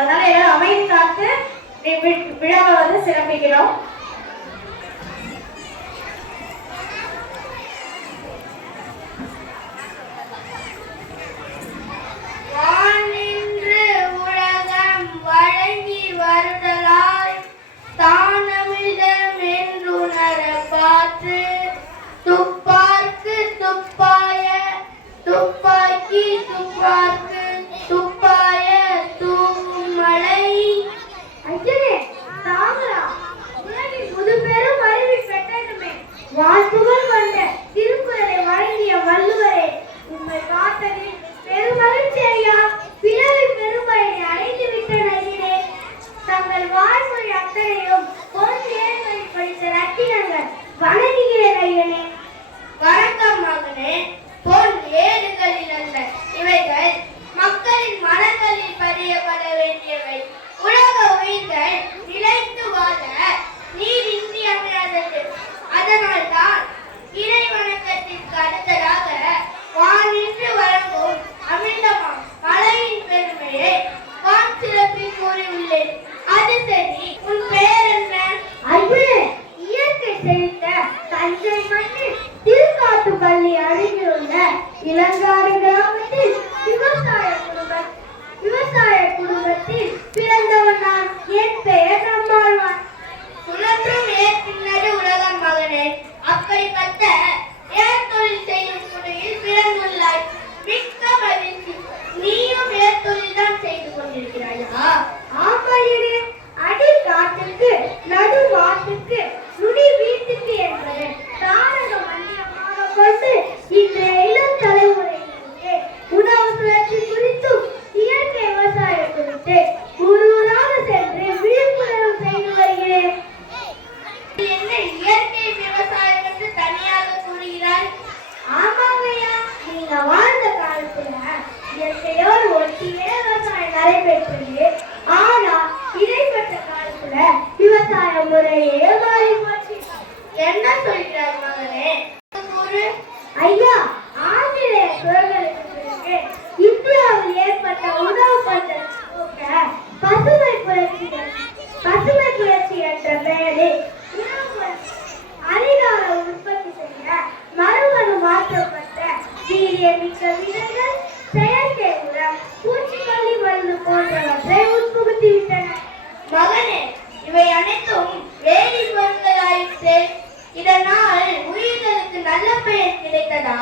அதனால எல்லாரும் அமைதி காத்து விழாவை வந்து சிறப்பிக்கிறோம். வருதலாய் தானமிடம் என்றுணர பார்த்து துப்பார்க்கு துப்பாய துப்பாக்கி துப்பார்க்கு துப்பாய தூங்கும் மழை. ஐயனே தாங்களா உலகின் முது பெரும் அறிவி பெற்றதுமே வாழ்த்துகள் வந்த திருக்குறளை வழங்கிய வள்ளுவரே உண்மை காத்ததில் பெருமகிழ்ச்சி ஐயா. பிறவி பெருமையை அடைந்து விட்ட நகிரே தங்கள் வாழ்மொழி அத்தனையும் பொன் ஏழைகளில் படித்த ரத்தினங்கள் வணங்குகிறேன் ஐயனே. வணக்கம் மகனே. பொன் ஏடுகளில் அல்ல, இவைகள் மக்களின் மனங்களில் பதியப்பட வேண்டியவை. உலக உயிர்கள் நிலைத்து வாழ நீர் இன்றியமையாதது. அதனால்தான் இறை வணக்கத்திற்கு அடுத்ததாக வானின்று வழங்கும் அமிர்தமாம் மழையின் பெருமையை வான் சிறப்பில் கூறியுள்ளேன். அது சரி, உன் பெயர் என்ன? ஐயனே, இயற்கை செழித்த தஞ்சை மண்ணில் திருக்காட்டுப்பள்ளி அருகிலுள்ள இளங்காடு கிராமத்தில் விவசாய குடும்பத்தில் பிறந்தவன் நான். என் பெயர் நம்மாழ்வான். சுழற்றும் ஏற்பின்னது உலகம் மகனே. அப்படிப்பட்ட ஏற்தொழில் செய்யும் துறையில் பிறந்துள்ளாய். மிக்க மகிழ்ச்சி. நீயும் ஏற்தொழில் தான் செய்து கொண்டிருக்கிறாயா? ஆமையிலே அடி காட்டுக்கு நடு வாட்டுக்கு நுடி வீட்டுக்கு என்பது தாரக மந்திரமாக கொண்டு இன்றைய இளம் தலைமுறையினருக்கு உணவு சுழற்சி குறித்தும் இயற்கை விவசாயம் குறித்து ஊராக சென்று விழிப்புணர்வு செய்து வருகிறேன். என்ன இயற்கை விவசாயம் என்று தனியாக கூறுகிறாய்? ஆமாங்கய்யா, நீங்க வாழ்ந்த காலத்துல இயற்கையோடு ஒட்டியே விவசாயம் நடைபெற்றது. ஆனா இடைப்பட்ட காலத்துல விவசாய முறையே மாறி போச்சு. என்ன சொல்கிறாய் மகனே? கூறு. ஐயா, ஆங்கிலேய சுதந்திரத்துக்கு பிறகு இந்தியாவில் ஏற்பட்ட உணவு பஞ்சம் போக்க பசுமை புரட்சி என்ற பெயரில் அதிகார உற்பத்தி செய்ய மரபணு மாற்றப்பட்ட வீரியமிக்க விதைகள், செயற்கை உரம், பூச்சிக்கொல்லி மருந்து போன்றவற்றை உட்புகுத்திவிட்டன. மகனே, இவை அனைத்தும் வேதி பொருட்களாயிற்று. இதனால் உயிர்களுக்கு நல்ல பெயர் கிடைத்ததா?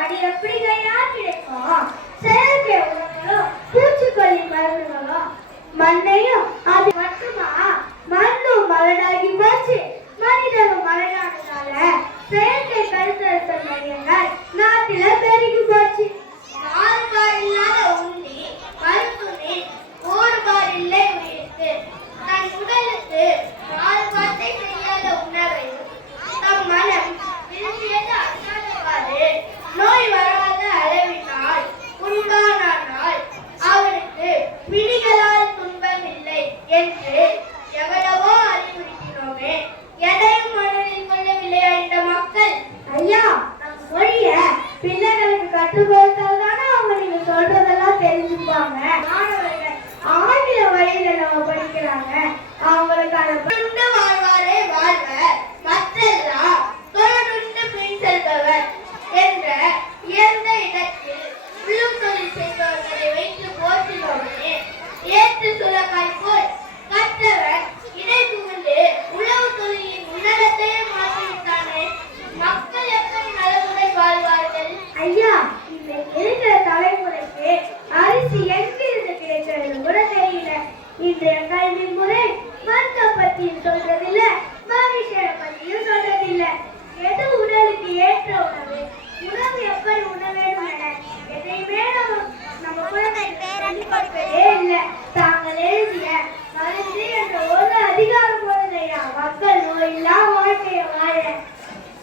அது எப்படியா கிடைக்கும்? செயற்கை உரங்களும் பூச்சிக்கொல்லி மருந்துகளும் மண்ணையும் அது மட்டுமா மண்ணும் மலடாகி போச்சு. மனிதனும் மலடானதால செயற்கை கருத்தரசல் மையங்கள் நாட்டில பெருகி போச்சு. மாறுபாடு இல்லாத உண்டி மருத்துவனின் ஊறுபாடில்லை உயிருக்கு. தன் உடலுக்கு மாறுபாட்டை செய்யாத உணவையும் தம் மனம் விரும்பியது அல்லாதவாறு நோய் வராத அளவினால் உண்பானால் அவனுக்கு பிடிகளால் துன்பம் இல்லை என்று எவ்வளவோ அறிவுறுத்தினோமே. எதையும் மனதில் கொள்ளவில்லையா இந்த மக்கள்? ஐயா, நம் மொழிய பிள்ளைகளுக்கு கற்றுக் கொடுத்தால்தானே அவங்க நீங்க சொல்றதெல்லாம் தெரிஞ்சுப்பாங்க. மாணவர்கள் ஆங்கில வழியில நம்ம படிக்கிறாங்க. அவங்களுக்கான வாழ்வாரே வாழ்வர், மற்றெல்லாம் தொழிலுண்டு பின் செல்பவர் என்ற உயர்ந்த இடத்தில் உள்ளும் தொழில் செய்பவர்களை வைத்து போற்றினோமே. ஏற்று சுலகாய் போல் கற்றவர் இடை புகுந்து உழவு தொழிலின் உன்னதத்தையே மாற்றிவிட்டானே. மக்கள் எப்படி நலமுடன் வாழ்வார்கள்? ஐயா, இன்னைக்கு இருக்கிற தலைமுறைக்கு அரிசி எங்கிருந்து கிடைக்கிறது கூட தெரியல. இன்றைய கல்வி முறை மருத்துவ பத்தியும் சொல்றதில்ல, மனுஷனை பத்தியும் சொல்றதில்ல. எது உடலுக்கு ஏற்ற உணவு, உணவு எப்படி உண்ண வேண்டும் என எதையுமே நம்ம குழந்தைகளே இல்லை. தாங்கள் எழுதிய மருந்து என்ற ஒரு அதிகாரம் போதையா மக்கள் நோயில்லா வாழ்க்கையை வாழ.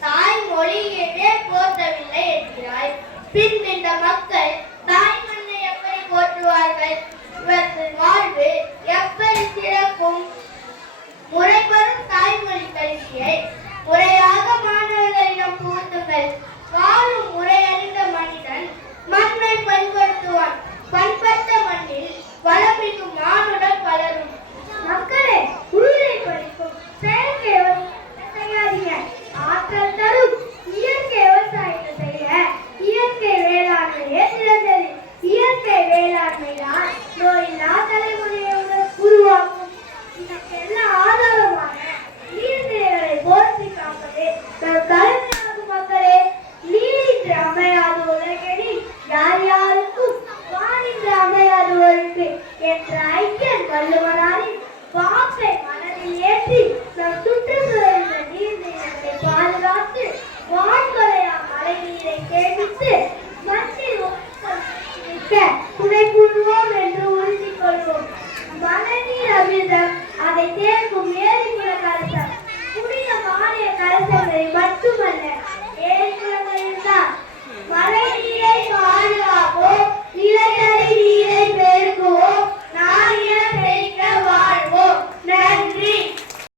தாய் மொழியவே போற்றவில்லை என்கிறாய். பின் இந்த மக்கள் தாய் மண்ணை எப்படி போற்றுவார்கள்? இவர்கள் வாழ்வு எப்படி சிறக்கும்? முறைப்படும் தாய் வள்ளுவனாரின் வாக்கை மனதில் ஏற்றி நம் சுற்றுச்சூழலில் நீர்நிலைகளை பாதுகாத்து வான்களையா மழை நீரை சேமித்து